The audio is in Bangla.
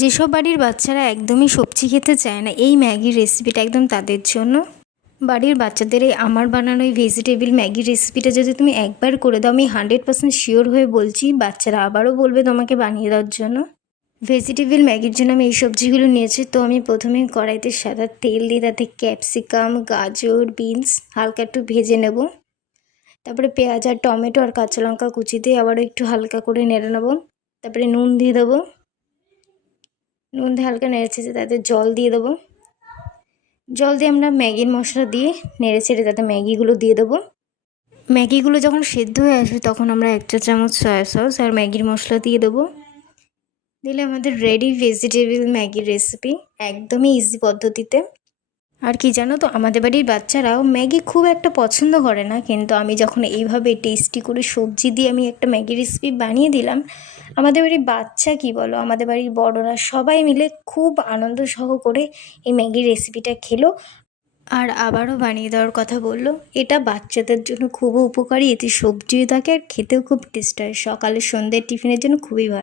যেসব বাড়ির বাচ্চারা একদমই সবজি খেতে চায় না, এই ম্যাগির রেসিপিটা একদম তাদের জন্য। বাড়ির বাচ্চাদের এই আমার বানানো এই ভেজিটেবিল ম্যাগির রেসিপিটা যদি তুমি একবার করে দাও, আমি 100% শিওর হয়ে বলছি বাচ্চারা আবারও বলবে তোমাকে বানিয়ে দেওয়ার জন্য। ভেজিটেবিল ম্যাগির জন্য আমি এই সবজিগুলো নিয়েছি। তো আমি প্রথমে কড়াইতে সাদা তেল দিয়ে তাতে ক্যাপসিকাম, গাজর, বিনস হালকা একটু ভেজে নেব। তারপরে পেঁয়াজ আর টমেটো আর কাঁচা লঙ্কা কুচি দিয়ে আবারও একটু হালকা করে নেড়ে নেব। তারপরে নুন দিয়ে দেবো। নুন দিয়ে হালকা নেড়েচেড়ে তাতে জল দিয়ে দেবো। জল দিয়ে আমরা ম্যাগির মশলা দিয়ে নেড়েচেড়ে তাতে ম্যাগিগুলো দিয়ে দেবো। ম্যাগিগুলো যখন সেদ্ধ হয়ে আসবে তখন আমরা 1 চা চামচ সয়া সস আর ম্যাগির মশলা দিয়ে দেবো। দিলে আমাদের রেডি ভেজিটেবল ম্যাগির রেসিপি, একদমই ইজি পদ্ধতিতে। আর কি জানো তো, আমাদের বাড়ির বাচ্চারাও ম্যাগি খুব একটা পছন্দ করে না, কিন্তু আমি যখন এইভাবে টেস্টি করে সবজি দিয়ে আমি একটা ম্যাগি রেসিপি বানিয়ে দিলাম, আমাদের বাড়ির বাচ্চা কি বলো, আমাদের বাড়ির বড়রা সবাই মিলে খুব আনন্দ সহ করে এই ম্যাগি রেসিপিটা খেলো আর আবারও বানিয়ে দেওয়ার কথা বললো। এটা বাচ্চাদের জন্য খুবই উপকারী, এতে সবজিও থাকে আর খেতেও খুব টেস্ট হয়, সকালে সন্ধ্যের টিফিনের জন্য খুবই ভালো।